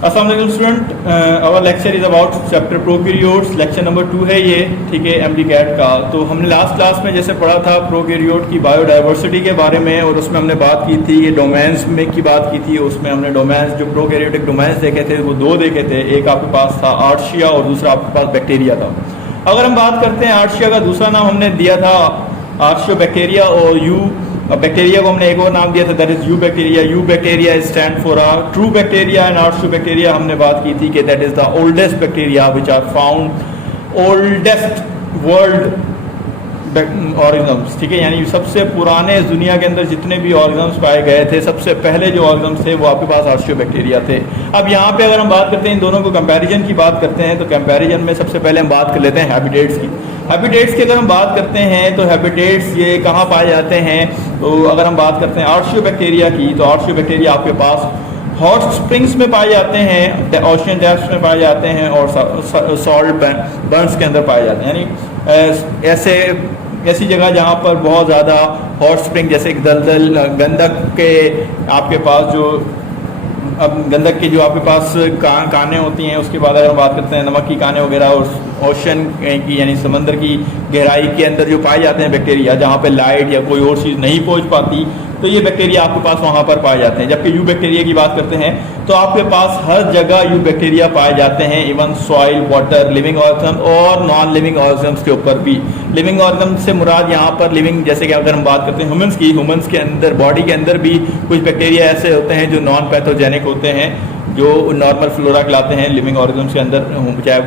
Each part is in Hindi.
अस्सलाम वालेकुम student, our lecture is about chapter prokaryotes, lecture number 2 है ये, ठीक है, एमडीकैट का। तो हमने लास्ट क्लास में जैसे पढ़ा था प्रोकैरियोट की बायोडाइवर्सिटी के बारे में, और उसमें हमने बात की थी ये डोमेन्स में की बात की थी। उसमें हमने डोमेन्स, जो प्रोकैरियोटिक डोमेन्स देखे थे वो 2 देखे थे। एक आपके पास था आर्चिया और दूसरा आपके पास बैक्टीरिया था। अगर हम बात करते हैं आर्चिया का, दूसरा नाम हमने दिया था आर्शियोबैक्टीरिया, और बैक्टीरिया को हमने एक और नाम दिया था, that is eubacteria. Eubacteria stand for true bacteria, and archaebacteria हमने बात की थी कि that is the oldest bacteria which are found oldest world organisms, ठीक है, यानी सबसे पुराने इस दुनिया के अंदर जितने भी ऑर्गेनिजम्स पाए गए थे, सबसे पहले जो ऑर्गेनिजम्स थे वो आपके पास आर्शियोबैक्टीरिया थे। अब यहाँ पे अगर हम बात करते हैं इन दोनों को कंपैरिजन की बात करते हैं, तो कंपैरिजन में सबसे पहले हम बात कर लेते हैं हैबिटेट्स की। हैबिटेट्स की अगर हम बात करते हैं तो हैबिटेट्स ये कहाँ पाए जाते हैं, तो अगर हम बात करते हैं आर्शियोबैक्टीरिया की, तो आर्शियोबैक्टीरिया आपके पास हॉट स्प्रिंग्स में पाए जाते हैं, ओशियन डेप्थ्स में पाए जाते हैं, और सॉल्ट बर्न्स के अंदर पाए जाते हैं, यानी ऐसी जगह जहाँ पर बहुत ज़्यादा हॉट स्प्रिंग, जैसे दलदल, गंदक के आपके पास जो अब गंदक के जो आपके पास कानें होती हैं, उसके बाद अगर हम बात करते हैं नमक की कानें वगैरह, और ओशन की यानी समंदर की गहराई के अंदर जो पाए जाते हैं बैक्टीरिया, जहाँ पे लाइट या कोई और चीज़ नहीं पहुँच पाती, तो ये बैक्टीरिया आपके पास वहाँ पर पाए जाते हैं। जबकि यू बैक्टीरिया की बात करते हैं तो आपके पास हर जगह यू बैक्टीरिया पाए जाते हैं, even soil, water, living organism और नॉन लिविंग ऑर्गेनिज्म्स के ऊपर भी। लिविंग ऑर्गेनिज्म से मुराद यहाँ पर लिविंग, जैसे कि अगर हम बात करते हैं ह्यूमंस के अंदर, बॉडी के अंदर भी कुछ बैक्टीरिया ऐसे होते हैं जो नॉन पैथोजेनिक होते हैं, जो नॉर्मल फ्लोरा कहलाते हैं लिविंग ऑर्गेनिज्म के अंदर, चाहे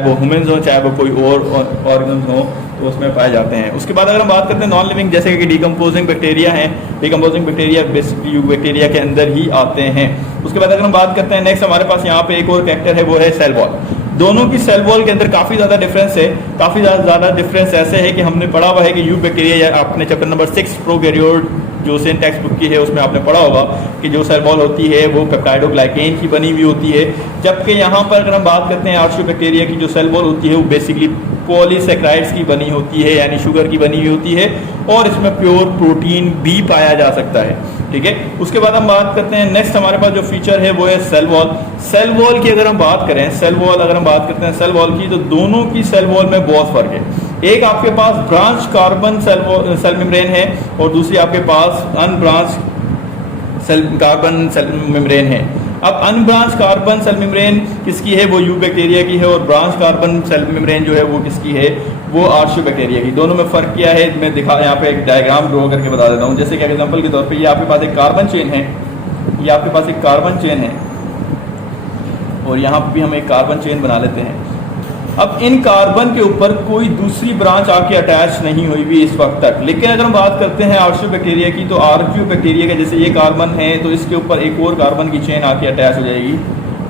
वो ह्यूमंस हो, चाहे वो कोई और ऑर्गेनिज्म हो, तो उसमें पाए जाते हैं। उसके बाद अगर हम बात करते हैं नॉन लिविंग, जैसे कि डिकम्पोजिंग बैक्टीरिया हैं, decomposing bacteria basically you bacteria के अंदर ही आते हैं। उसके बाद अगर हम बात करते हैं नेक्स्ट, हमारे पास यहाँ पे एक और कैरेक्टर है, वो है सेल वॉल। दोनों की सेल वॉल के अंदर काफ़ी ज़्यादा डिफरेंस है। काफ़ी ज़्यादा डिफरेंस ऐसे है कि हमने पढ़ा हुआ है कि यू बैक्टीरिया, आपने चैप्टर नंबर 6 प्रोकैरियोट जो सेन टेक्स्ट बुक की है उसमें आपने पढ़ा होगा कि जो सेल वॉल होती है वो पेप्टाइडोग्लाइकेन की बनी हुई होती है। जबकि यहाँ पर अगर हम बात करते हैं आर्शियोबैक्टीरिया की जो सेल वॉल होती है वो बेसिकली पॉलीसैकेराइड्स की बनी होती है, यानी शुगर की बनी हुई होती है, और इसमें प्योर प्रोटीन भी पाया जा सकता है, ठीक है। उसके बाद हम बात करते हैं नेक्स्ट, हमारे पास जो फीचर है वो है सेल वॉल। सेल वॉल की अगर हम बात करें, सेल वॉल अगर हम बात करते हैं सेल वॉल की, तो दोनों की सेल वॉल में बहुत फर्क है। एक आपके पास ब्रांच कार्बन सेल मेम्ब्रेन है, और दूसरी आपके पास अनब्रांच कार्बन सेल मेम्ब्रेन है। अब अनब्रांच कार्बन सेल मेम्ब्रेन किसकी है, वो यू बैक्टीरिया की है, और ब्रांच कार्बन सेल मेम्ब्रेन जो है वो किसकी है, वो आर्शियोबैक्टीरिया की। दोनों में फ़र्क क्या है, मैं यहाँ पे एक डायग्राम ड्रॉ करके बता देता हूँ। जैसे कि एग्जांपल के तौर पे ये आपके पास एक कार्बन चेन है, ये आपके पास एक कार्बन चेन है, और यहाँ पर भी हम एक कार्बन चेन बना लेते हैं। अब इन कार्बन के ऊपर कोई दूसरी ब्रांच आके अटैच नहीं हुई भी इस वक्त तक। लेकिन अगर हम बात करते हैं आर्शियोबैक्टीरिया की, तो आर्कियोबैक्टीरिया के जैसे ये कार्बन है, तो इसके ऊपर एक और कार्बन की चेन आके अटैच हो जाएगी,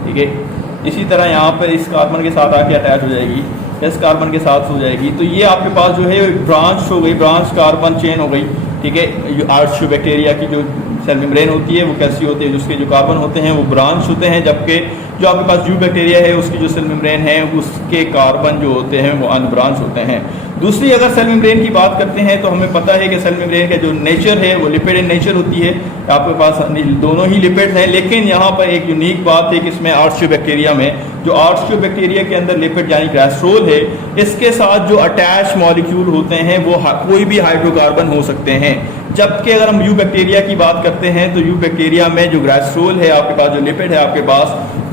ठीक है। इसी तरह यहाँ पर इस कार्बन के साथ आके अटैच हो जाएगी, इस कार्बन के साथ हो जाएगी। तो ये आपके पास जो है ब्रांच हो गई, ब्रांच कार्बन चेन हो गई, ठीक है। आर्शियोबैक्टीरिया की जो सेल मेम्ब्रेन होती है वो कैसी होती है, उसके जो कार्बन होते हैं वो ब्रांच होते हैं, जबकि जो आपके पास यू बैक्टीरिया है उसकी जो सेल मेम्ब्रेन है उसके कार्बन जो होते हैं वो अनब्रांच होते हैं। दूसरी अगर सेल मेम्ब्रेन की बात करते हैं तो हमें पता है कि सेल मेम्ब्रेन का जो नेचर है वो लिपिड इन नेचर होती है। आपके पास दोनों ही लिपिड हैं, लेकिन यहाँ पर एक यूनिक बात है कि इसमें आर्शियोबैक्टीरिया में जो आर्शियोबैक्टीरिया के अंदर लिपिड यानी ग्लाइसरोल है, इसके साथ जो अटैच मॉलिक्यूल होते हैं वो कोई भी हाइड्रोकार्बन हो सकते हैं। जबकि अगर हम यू बैक्टीरिया की बात करते हैं तो यू बैक्टीरिया में जो ग्लाइसरोल है, आपके पास जो लिपिड है आपके पास,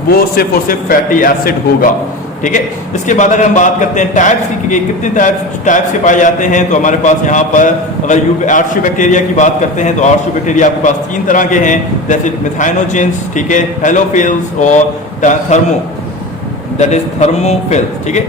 वो सिर्फ और सिर्फ फैटी एसिड होगा, ठीक है। इसके बाद अगर हम बात करते हैं टाइप्स की, कितने टाइप्स के पाए जाते हैं, तो हमारे पास यहाँ पर अगर आर्शियोबैक्टीरिया की बात करते हैं तो आर्शियोबैक्टीरिया आपके पास 3 तरह के हैं, जैसे मिथाइनोजेंस, ठीक है, हेलोफिल्स और थर्मोफिल्स, ठीक है।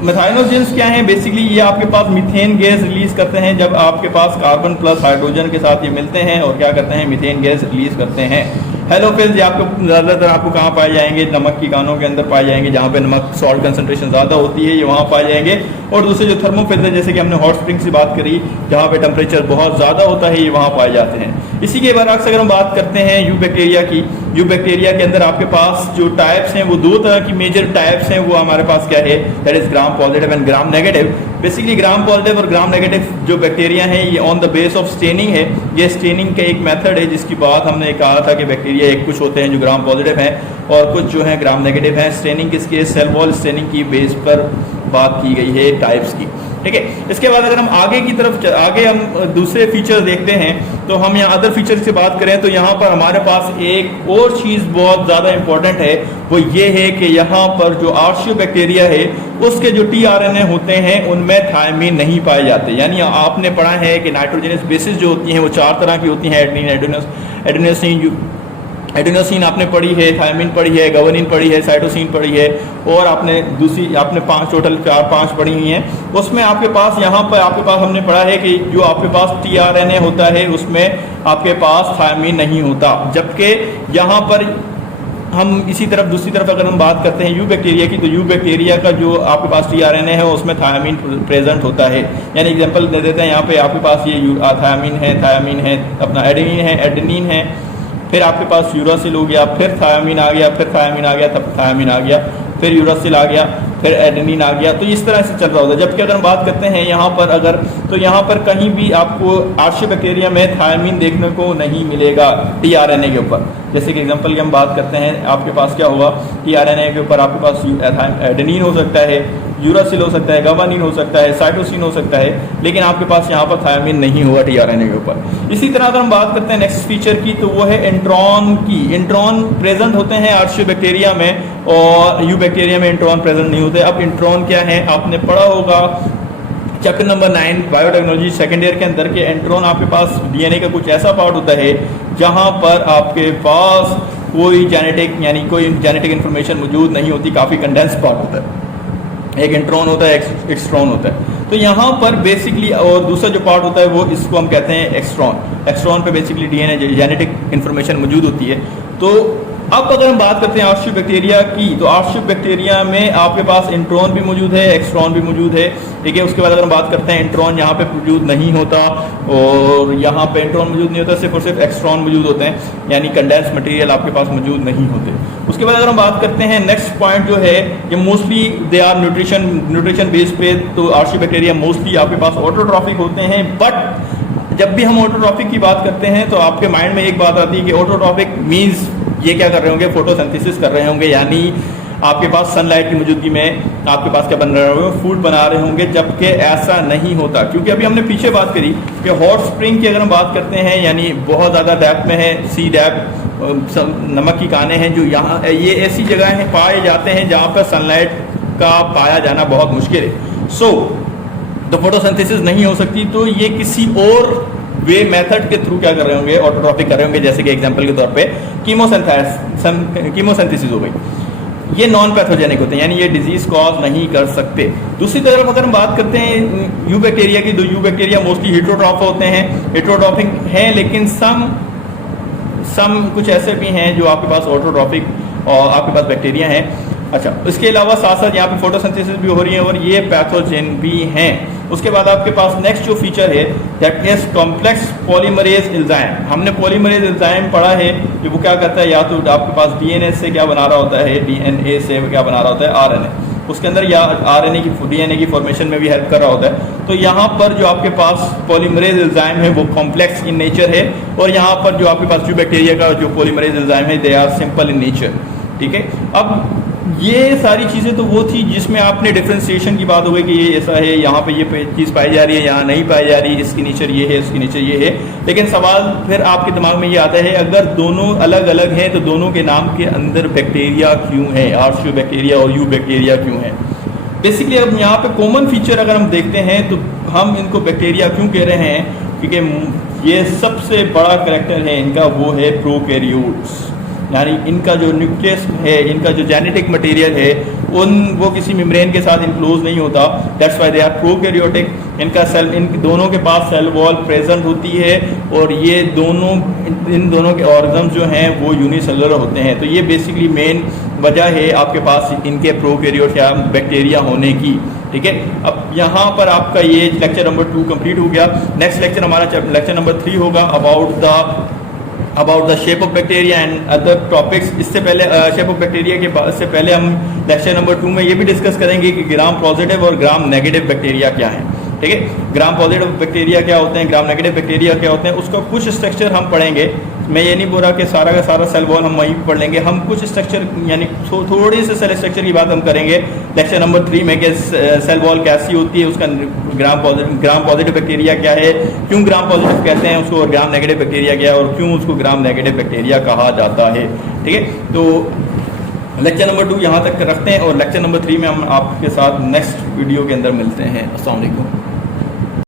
मिथाइनोजेंस क्या है, बेसिकली ये आपके पास मीथेन गैस रिलीज करते हैं जब आपके पास कार्बन प्लस हाइड्रोजन के साथ ये मिलते हैं, और क्या करते हैं, मीथेन गैस रिलीज करते हैं। हेलोफिल्स ये आपको ज़्यादातर आपको कहाँ पाए जाएंगे, नमक की कानों के अंदर पाए जाएंगे, जहाँ पे नमक सॉल्ट कंसंट्रेशन ज़्यादा होती है, ये वहाँ पाए जाएंगे। और दूसरे जो थर्मोफिल्स है, जैसे कि हमने हॉट स्प्रिंग की बात करी, जहाँ पे टेम्परेचर बहुत ज़्यादा होता है, ये वहाँ पाए जाते हैं। इसी के बरअक्स अगर हम बात करते हैं यू बैक्टीरिया की, यू बैक्टीरिया के अंदर आपके पास जो टाइप्स हैं वो दो तरह की मेजर टाइप्स हैं, वो हमारे पास क्या है, that is gram positive and gram negative. Basically gram positive और ग्राम नेगेटिव जो बैक्टीरिया हैं ये on the base of staining है, ये स्टेनिंग का एक मेथड है जिसकी बात हमने कहा था कि बैक्टीरिया एक कुछ होते हैं जो ग्राम पॉजिटिव हैं और कुछ जो हैं ग्राम नेगेटिव हैं। स्टेनिंग किसकी, सेल वॉल स्टेनिंग की बेस पर बात की गई है टाइप्स की, ठीक है। इसके बाद अगर हम आगे की तरफ आगे हम दूसरे फीचर देखते हैं तो हम यहाँ अदर फीचर से बात करें तो यहाँ पर हमारे पास एक और चीज़ बहुत ज़्यादा इंपॉर्टेंट है, वो ये है कि यहाँ पर जो आर्शियोबैक्टीरिया है उसके जो टीआरएनए होते हैं उनमें थायमीन नहीं पाए जाते। यानी आपने पढ़ा है कि नाइट्रोजनस बेसिस जो होती हैं वो 4 तरह की होती हैं, एडेनोसिन आपने पढ़ी है, थायमीन पढ़ी है, गवानीन पढ़ी है, साइटोसिन पढ़ी है और आपने दूसरी आपने 5 टोटल 4-5 पढ़ी हुई हैं। उसमें आपके पास यहाँ पर आपके पास हमने पढ़ा है कि जो आपके पास टीआरएनए होता है उसमें आपके पास थायमीन नहीं होता, जबकि यहाँ पर हम इसी तरफ दूसरी तरफ अगर हम बात करते हैं यू बैक्टीरिया की, तो यू बैक्टीरिया का जो आपके पास टीआरएनए है उसमें थायमीन प्रेजेंट होता है। यानी एग्जांपल दे देते हैं, यहाँ पे आपके पास ये थायमीन है अपना एडेनिन है, फिर आपके पास यूरासिल हो गया, फिर थायमीन आ गया, फिर थायमीन आ गया, तब थायमीन आ गया, फिर यूरासिल आ गया, फिर एडेनिन आ गया। तो इस तरह से चल रहा होता है। जबकि अगर हम बात करते हैं यहाँ पर अगर, तो यहाँ पर कहीं भी आपको आर्शियोबैक्टीरिया में थायमीन देखने को नहीं मिलेगा टीआरएनए के ऊपर। जैसे कि एग्जांपल की हम बात करते हैं, आपके पास क्या होगा, टीआरएनए के ऊपर आपके पास एडेनिन हो सकता है, यूरासिल हो सकता है, गवानीन हो सकता है, साइटोसिन हो सकता है, लेकिन आपके पास यहाँ पर थायमीन नहीं होगा टीआरएनए के ऊपर। इसी तरह अगर हम बात करते हैं नेक्स्ट फीचर की, तो वो है इंट्रॉन की। इंट्रॉन प्रेजेंट होते हैं आर्शियोबैक्टीरिया में और यू बैक्टीरिया में इंट्रॉन प्रेजेंट नहीं होते। अब इंट्रॉन क्या है, आपने पढ़ा होगा chapter number 9 biotechnology second year के अंदर के इंट्रॉन आपके पास डीएनए का कुछ ऐसा पार्ट होता है जहाँ पर आपके पास कोई जेनेटिक इंफॉर्मेशन मौजूद नहीं होती, काफ़ी कंडेंस पार्ट होता है। एक इंट्रॉन होता है, एक एक्सट्रॉन होता है। तो यहाँ पर बेसिकली और दूसरा जो पार्ट होता है वो इसको हम कहते हैं एक्सट्रॉन। एक्सट्रॉन पे बेसिकली डीएनए जेनेटिक इन्फॉर्मेशन मौजूद होती है। तो अब अगर हम बात करते हैं आर्शियोबैक्टीरिया की, तो आर्शियोबैक्टीरिया में आपके पास इंट्रॉन भी मौजूद है, एक्सट्रॉन भी मौजूद है, ठीक है। उसके बाद अगर हम बात करते हैं इंट्रॉन यहाँ पे मौजूद नहीं होता और यहाँ पे इंट्रॉन मौजूद नहीं होता, सिर्फ और सिर्फ एक्सट्रॉन मौजूद होते हैं, यानी कंडेंस मटेरियल आपके पास मौजूद नहीं होते। उसके बाद अगर हम बात करते हैं नेक्स्ट पॉइंट जो है, ये mostly they are nutrition base पे, तो आर्शियोबैक्टीरिया मोस्टली आपके पास ऑटोट्रॉफिक होते हैं। बट जब भी हम ऑटोट्रॉफिक की बात करते हैं तो आपके माइंड में एक बात आती है कि ऑटोट्रॉफिक मीन्स ये क्या कर रहे होंगे, फोटोसिंथेसिस कर रहे होंगे, यानी आपके पास सनलाइट की मौजूदगी में आपके पास क्या बन रहे होंगे, फूड बना रहे होंगे, जबकि ऐसा नहीं होता। क्योंकि अभी हमने पीछे बात करी कि हॉट स्प्रिंग की अगर हम बात करते हैं, यानी बहुत ज़्यादा डेप्थ में है, सी डेप्थ, नमक की कानें हैं जो यहाँ, ये ऐसी जगह हैं पाए जाते हैं जहाँ पर सनलाइट का पाया जाना बहुत मुश्किल है। सो तो फोटोसिंथेसिस नहीं हो सकती, तो ये किसी और वे मेथड के थ्रू क्या कर रहे होंगे, ऑटोट्रॉफिक कर रहे होंगे। जैसे कि एग्जांपल के तौर पे कीमोसिंथेसिस हो गई, ये नॉन पैथोजेनिक होते हैं, यानी ये डिजीज कॉज नहीं कर सकते। दूसरी तरफ अगर हम बात करते हैं यू बैक्टीरिया की, तो यू बैक्टीरिया मोस्टली हेटेरोट्रॉफ होते हैं, हेटेरोट्रॉफिक हैं, लेकिन सम कुछ ऐसे भी हैं जो आपके पास ऑटोट्रॉफिक और आपके पास बैक्टीरिया हैं। अच्छा, इसके अलावा साथ साथ यहाँ पे फोटोसिंथेसिस भी हो रही है और ये पैथोजेन भी हैं। उसके बाद आपके पास नेक्स्ट जो फीचर है that is complex polymerase enzyme. हमने पॉलीमरेज एंजाइम पढ़ा है कि वो क्या करता है, या तो आपके पास डीएनए से क्या बना रहा होता है, डीएनए से क्या बना रहा होता है, आरएनए, उसके अंदर या आरएनए की डीएनए की फॉर्मेशन में भी हेल्प कर रहा होता है। तो यहाँ पर जो आपके पास पॉलीमरेज एंजाइम है वो कॉम्प्लेक्स इन नेचर है और यहाँ पर जो आपके पास जो बैक्टीरिया का जो पॉलीमरेज एंजाइम है they are simple in nature, ठीक है। अब ये सारी चीज़ें तो वो थी जिसमें आपने डिफ्रेंसिएशन की बात हो गई कि ये ऐसा है, यहाँ पे ये चीज़ पाई जा रही है, यहाँ नहीं पाई जा रही, इसकी नेचर ये है, इसकी नेचर ये है। लेकिन सवाल फिर आपके दिमाग में ये आता है, अगर दोनों अलग अलग हैं तो दोनों के नाम के अंदर बैक्टीरिया क्यों है, आर्शियोबैक्टीरिया और यू बैक्टीरिया क्यों है। बेसिकली अब यहाँ पे कॉमन फीचर अगर हम देखते हैं तो हम इनको बैक्टीरिया क्यों कह रहे हैं, क्योंकि ये सबसे बड़ा करैक्टर है इनका, वो है प्रोकैरियोट्स। यानी इनका जो न्यूक्लियस है, इनका जो जेनेटिक मटेरियल है वो किसी मेम्ब्रेन के साथ इनक्लोज नहीं होता। That's why they are prokaryotic. इन दोनों के पास सेल वॉल प्रेजेंट होती है और ये दोनों इन दोनों के ऑर्गन्स जो हैं वो यूनिसेलुलर होते हैं। तो ये बेसिकली मेन वजह है आपके पास इनके प्रोकैरियोट या बैक्टीरिया होने की। ठीक है, अब यहाँ पर आपका ये लेक्चर नंबर 2 कंप्लीट हो गया। नेक्स्ट लेक्चर हमारा लेक्चर नंबर 3 होगा about the shape of bacteria and other topics. इससे पहले शेप ऑफ बैक्टीरिया के बाद से पहले हम लेक्चर नंबर 2 में ये भी डिस्कस करेंगे कि ग्राम पॉजिटिव और ग्राम नेगेटिव बैक्टीरिया क्या है। ठीक है, ग्राम पॉजिटिव बैक्टीरिया क्या होते हैं, ग्राम नेगेटिव बैक्टीरिया क्या होते हैं, उसका कुछ स्ट्रक्चर हम पढ़ेंगे। मैं ये नहीं बोल रहा कि सारा का सारा सेल वॉल हम वहीं पढ़ लेंगे, हम कुछ स्ट्रक्चर यानी थोड़ी से सेल स्ट्रक्चर की बात हम करेंगे लेक्चर नंबर 3 में कि सेल वॉल कैसी होती है, उसका ग्राम पॉजिटिव बैक्टीरिया क्या है, क्यों ग्राम पॉजिटिव कहते हैं उसको, और ग्राम नेगेटिव बैक्टीरिया क्या है और क्यों उसको ग्राम नेगेटिव बैक्टीरिया कहा जाता है। ठीक है, तो लेक्चर नंबर 2 यहाँ तक रखते हैं और लेक्चर नंबर 3 में हम आपके साथ नेक्स्ट वीडियो के अंदर मिलते हैं। अस्सलाम वालेकुम।